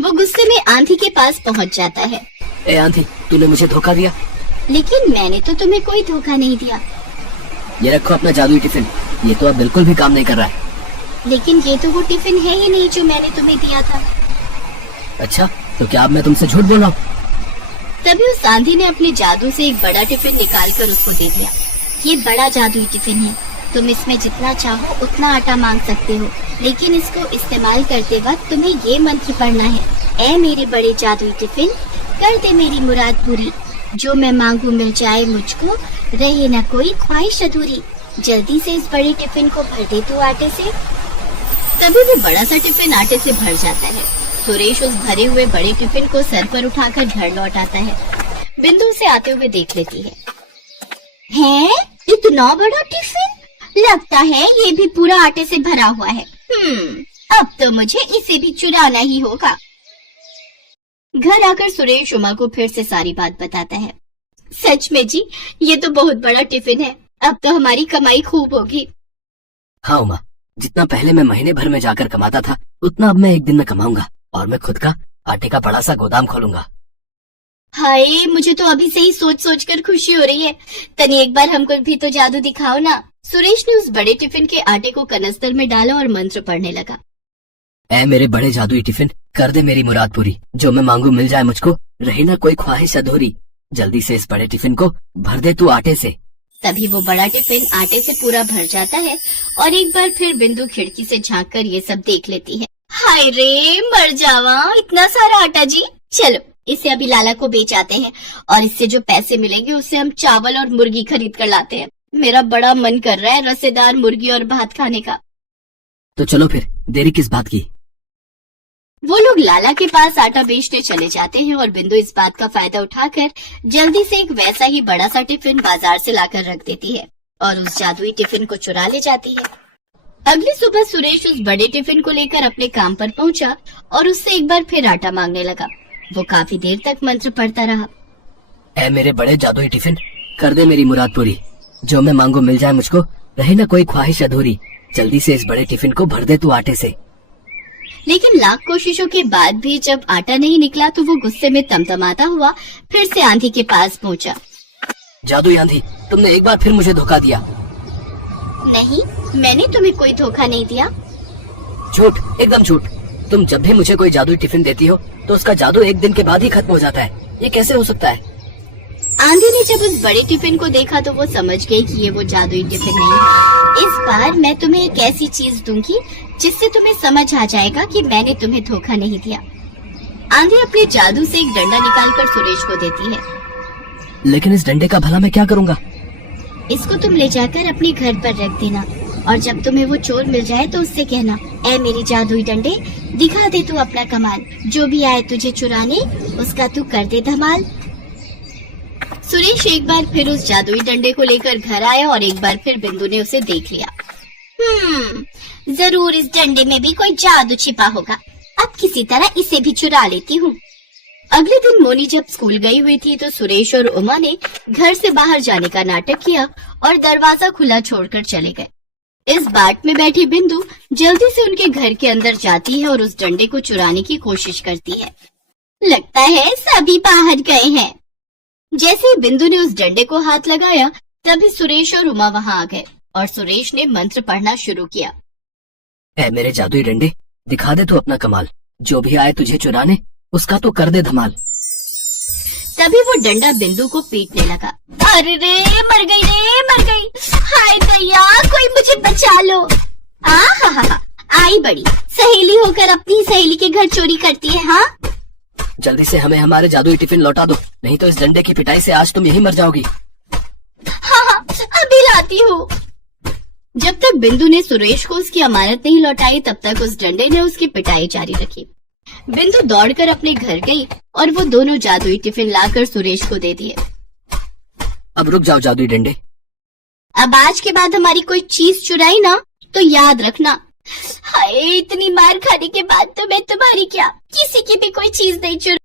वो गुस्से में आंधी के पास पहुंच जाता है। ए आंधी, तूने मुझे धोखा दिया। लेकिन मैंने तो तुम्हें कोई धोखा नहीं दिया। ये रखो अपना जादुई टिफिन, ये तो अब बिल्कुल भी काम नहीं कर रहा है। लेकिन ये तो वो टिफिन है ही नहीं जो मैंने तुम्हें दिया था। अच्छा, तो क्या अब मैं तुमसे झूठ बोल रहा हूँ? तभी उस आंधी ने अपने जादू से एक बड़ा टिफिन निकाल कर उसको दे दिया। ये बड़ा जादुई टिफिन है, तुम इसमें जितना चाहो उतना आटा मांग सकते हो, लेकिन इसको इस्तेमाल करते वक्त तुम्हें ये मंत्र पढ़ना है। ऐ मेरे बड़े जादुई टिफिन, कर दे मेरी मुराद पूरी, जो मैं मांगू मिल जाए मुझको, रहे न कोई ख्वाहिश अधूरी, जल्दी से इस बड़े टिफिन को भर दे तू आटे से। तभी वो बड़ा सा टिफिन आटे से भर जाता है। सुरेश उस भरे हुए बड़े टिफिन को सर पर उठाकर घर लौट आता है। बिंदु उसे आते हुए देख लेती है। हैं? इतना बड़ा टिफिन? लगता है ये भी पूरा आटे से भरा हुआ है। अब तो मुझे इसे भी चुराना ही होगा। घर आकर सुरेश उमा को फिर से सारी बात बताता है। सच में जी, ये तो बहुत बड़ा टिफिन है, अब तो हमारी कमाई खूब होगी। हाँ उमा, जितना पहले मैं महीने भर में जाकर कमाता था, उतना अब मैं एक दिन में कमाऊंगा और मैं खुद का आटे का बड़ा सा गोदाम खोलूंगा। हाय, मुझे तो अभी से ही सोच सोच कर खुशी हो रही है। तनी एक बार हमको भी तो जादू दिखाओ ना। सुरेश ने उस बड़े टिफिन के आटे को कनस्तर में डाला और मंत्र पढ़ने लगा। ऐ मेरे बड़े जादुई टिफिन, कर दे मेरी मुराद पूरी, जो मैं मांगू मिल जाए मुझको, रहे ना कोई ख्वाहिश अधूरी, जल्दी से इस बड़े टिफिन को भर दे तू आटे से। तभी वो बड़ा टिफिन आटे से पूरा भर जाता है और एक बार फिर बिंदु खिड़की से झांककर ये सब देख लेती है। हाय रे, मर जावा, इतना सारा आटा जी। चलो इसे अभी लाला को बेच आते हैं और इससे जो पैसे मिलेंगे उससे हम चावल और मुर्गी खरीद कर लाते हैं। मेरा बड़ा मन कर रहा है रसेदार मुर्गी और भात खाने का। तो चलो फिर, देरी किस बात की। वो लोग लाला के पास आटा बेचने चले जाते हैं और बिंदु इस बात का फायदा उठाकर जल्दी से एक वैसा ही बड़ा सा टिफिन बाजार से लाकर रख देती है और उस जादुई टिफिन को चुरा ले जाती है। अगली सुबह सुरेश उस बड़े टिफिन को लेकर अपने काम पर पहुंचा और उससे एक बार फिर आटा मांगने लगा। वो काफी देर तक मंत्र पढ़ता रहा। ऐ मेरे बड़े जादुई टिफिन, कर दे मेरी मुराद पूरी, जो मैं मांगू मिल जाए मुझको, रहे ना कोई ख्वाहिश अधूरी, जल्दी से इस बड़े टिफिन को भर दे तू आटे से। लेकिन लाख कोशिशों के बाद भी जब आटा नहीं निकला तो वो गुस्से में तमतमाता हुआ फिर से आंधी के पास पहुंचा। जादुई आंधी, तुमने एक बार फिर मुझे धोखा दिया। नहीं, मैंने तुम्हें कोई धोखा नहीं दिया। झूठ, एकदम झूठ। तुम जब भी मुझे कोई जादुई टिफिन देती हो तो उसका जादू एक दिन के बाद ही खत्म हो जाता है। ये कैसे हो सकता है? आंधी ने जब उस बड़े टिफिन को देखा तो वो समझ गई कि ये वो जादुई टिफिन नहीं है। इस बार मैं तुम्हें एक ऐसी चीज दूंगी जिससे तुम्हें समझ आ जाएगा कि मैंने तुम्हें धोखा नहीं दिया। आंधी अपने जादू से एक डंडा निकालकर सुरेश को देती है। लेकिन इस डंडे का भला मैं क्या करूँगा? इसको तुम ले जाकर अपने घर पर रख देना और जब तुम्हें वो चोर मिल जाए तो उससे कहना, ऐ मेरी जादुई डंडे, दिखा दे तू अपना कमाल, जो भी आए तुझे चुराने उसका तू कर दे धमाल। सुरेश एक बार फिर उस जादुई डंडे को लेकर घर आया और एक बार फिर बिंदु ने उसे देख लिया। जरूर इस डंडे में भी कोई जादू छिपा होगा, अब किसी तरह इसे भी चुरा लेती हूँ। अगले दिन मोनी जब स्कूल गई हुई थी तो सुरेश और उमा ने घर से बाहर जाने का नाटक किया और दरवाजा खुला छोड़कर चले गए। इस बाट में बैठी बिंदु जल्दी से उनके घर के अंदर जाती है और उस डंडे को चुराने की कोशिश करती है। लगता है सभी बाहर गए हैं। जैसे ही बिंदु ने उस डंडे को हाथ लगाया तभी सुरेश और उमा वहां आ गए और सुरेश ने मंत्र पढ़ना शुरू किया। ऐ मेरे जादुई डंडे, दिखा दे तू अपना कमाल, जो भी आए तुझे चुराने उसका तो कर दे धमाल। तभी वो डंडा बिंदु को पीटने लगा। अरे रे, मर गई रे, मर गई। हाय भैया, कोई मुझे बचा लो। हा, आई बड़ी सहेली होकर अपनी सहेली के घर चोरी करती है। हाँ, जल्दी से हमें हमारे जादुई टिफिन लौटा दो, नहीं तो इस डंडे की पिटाई से आज तुम यहीं मर जाओगी। हाँ, अभी लाती हूँ। जब तक बिंदु ने सुरेश को उसकी अमानत नहीं लौटाई तब तक उस डंडे ने उसकी पिटाई जारी रखी। बिंदु दौड़कर अपने घर गई और वो दोनों जादुई टिफिन लाकर सुरेश को दे दिए। अब रुक जाओ जादुई डंडे, अब आज के बाद हमारी कोई चीज चुराई ना तो याद रखना। हाय, इतनी मार खाने के बाद तो मैं तुम्हारी क्या किसी की भी कोई चीज नहीं चुरा।